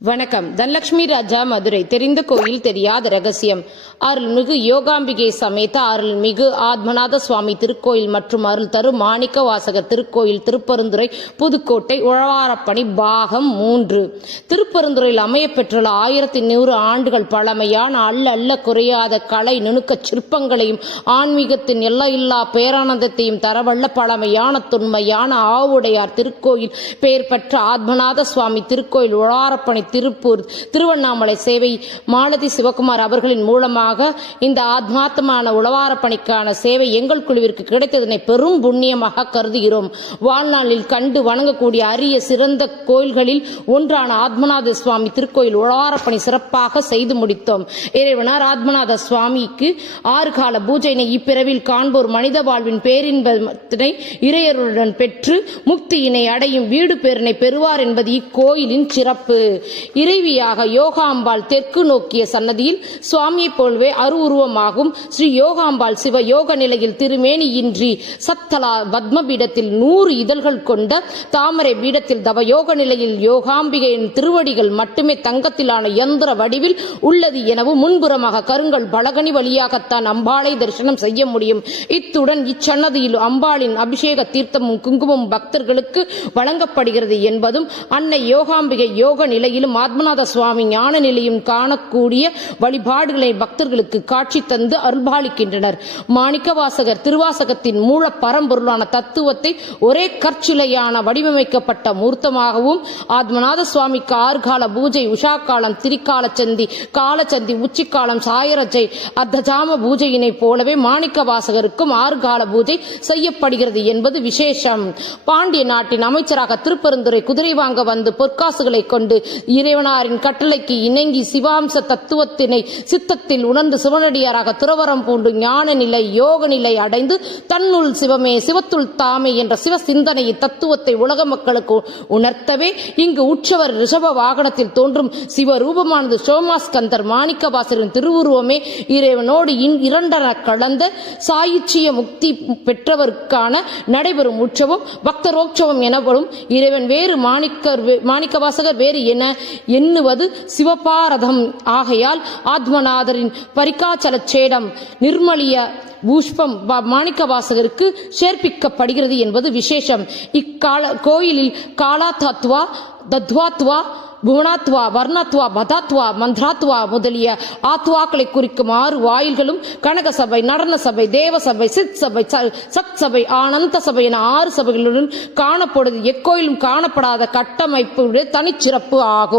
வணக்கம். தனலட்சுமி ராஜா, மதுரை. தெரிந்த கோயில் தெரியாத ரகசியம். அருள்மிகு யோகாம்பிகை சமேத அருள்மிகு ஆத்மநாத சுவாமி திருக்கோயில் மற்றும் அருள் தரு மாணிக்க வாசகர் திருக்கோயில் திருப்பெருந்துறை புதுக்கோட்டை உழவாரப்பணி பாகம் 3. திருப்பெருந்துறையில் அமையப்பெற்றுள்ள 1100 ஆண்டுகள் பழமையான அல்ல குறையாத கலை நுணுக்க சிற்பங்களையும் ஆன்மீகத்தின் எல்லையில்லா பேரானந்தத்தையும் தரவல்ல பழமையான தொன்மையான ஆவுடையார் திருக்கோயில் பெயர் பெற்ற ஆத்மநாத சுவாமி திருக்கோயில் உழவாரப்பணி திருப்பூர் திருவண்ணாமலை சேவை மாலதி சிவகுமார் அவர்களின் மூலமாக இந்த ஆத்மாத்தமான உழவாரப்பணிக்கான சேவை எங்கள் குழுவிற்கு கிடைத்ததனை பெரும் புண்ணியமாக கருதுகிறோம். வாழ்நாளில் கண்டு வணங்கக்கூடிய அரிய சிறந்த கோயில்களில் ஒன்றான ஆத்மநாத சுவாமி திருக்கோயில் உழவாரப்பணி சிறப்பாக செய்து முடித்தோம். இறைவனார் ஆத்மநாத சுவாமிக்கு 6 கால பூஜையினை இப்பிறவில் காண்போர் மனித வாழ்வின் பேரின்பத்தினை இறையருடன் பெற்று முக்தியினை அடையும் வீடு பேரினை பெறுவார் என்பது இக்கோயிலின் சிறப்பு. இறைவியாக யோகாம்பாள் தெற்கு நோக்கிய சன்னதியில் சுவாமியை போலவே அருவுருவமாகும் ஸ்ரீ யோகாம்பாள் சிவ யோக நிலையில் திருமேனியின்றி சத்தலா பத்ம பீடத்தில் 100 இதழ்கள் கொண்ட தாமரை பீடத்தில் தவ யோக நிலையில் யோகாம்பிகையின் திருவடிகள் மட்டுமே தங்கத்திலான யந்திர வடிவில் உள்ளது எனவும் முன்புறமாக கருங்கல் பலகனி வழியாகத்தான் அம்பாளை தரிசனம் செய்ய முடியும். இத்துடன் இச்சன்னதியில் அம்பாளின் அபிஷேக தீர்த்தமும் குங்குமம் பக்தர்களுக்கு வழங்கப்படுகிறது என்பதும் அன்னை யோகாம்பிகை யோக நிலையிலும் ஆத்மநாத சுவாமி ஞான நிலையும் காணக்கூடிய வழிபாடுகளை பக்தர்களுக்கு காட்சி தந்து அருள்பாலிக்கின்றனர். மாணிக்கவாசகர் திருவாசகத்தின் மூல பரம்பொருளான தத்துவத்தை ஒரே கற்சிலையான வடிவமைக்கப்பட்ட மூர்த்தமாகவும் ஆத்மநாத சுவாமிக்கு 6 கால பூஜை உஷா காலம் திரிகாலச்சந்தி காலச்சந்தி உச்சிக்காலம் சாயரஜை அர்த்தஜாம பூஜையினை போலவே மாணிக்கவாசகருக்கும் 6 கால பூஜை செய்யப்படுகிறது என்பது விசேஷம். பாண்டிய நாட்டின் அமைச்சராக திருப்பெருந்துறை குதிரை வாங்க வந்து பொற்காசுகளை கொண்டு இறைவனாரின் கட்டளைக்கு இணங்கி சிவாம்ச தத்துவத்தினை சித்தத்தில் உணர்ந்து சிவனடியாராக துறவரம் பூண்டு ஞான நிலை யோக நிலை அடைந்து தன்னுள் சிவமே சிவத்துள் தாமே என்ற சிவ சிந்தனை தத்துவத்தை உலக மக்களுக்கு உணர்த்தவே இங்கு உற்சவர் ரிஷப வாகனத்தில் தோன்றும் சிவரூபமானது சோமாஸ்கந்தர் மாணிக்கவாசரின் திருவுருவமே இறைவனோடு இரண்டன கலந்த சாயுச்சிய முக்தி பெற்றவருக்கான நடைபெறும் உற்சவம் பக்தரோற்சவம் எனப்படும். இறைவன் வேறு மாணிக்கவாசகர் வேறு என எண்ணுவது சிவபாரதம் ஆகையால் ஆத்மநாதரின் பரிகாச்சல சேடம் நிர்மலிய புஷ்பம் மாணிக்கவாசகருக்கு சேர்ப்பிக்கப்படுகிறது என்பது விசேஷம். கோயிலில் காலா தத்வா தத்வாத்வா புவனாத்வா வர்ணத்வா மதாத்வா மந்திராத்வா முதலிய ஆத்வாக்களை குறிக்கும் 6 வாயில்களும் கனக சபை நடன சபை தேவ சபை சித் சபை சத் சபை ஆனந்த சபை என 6 சபைகளுடன் காணப்படுவது எக்கோயிலும் காணப்படாத கட்டமைப்பு தனிச்சிறப்பு ஆகும்.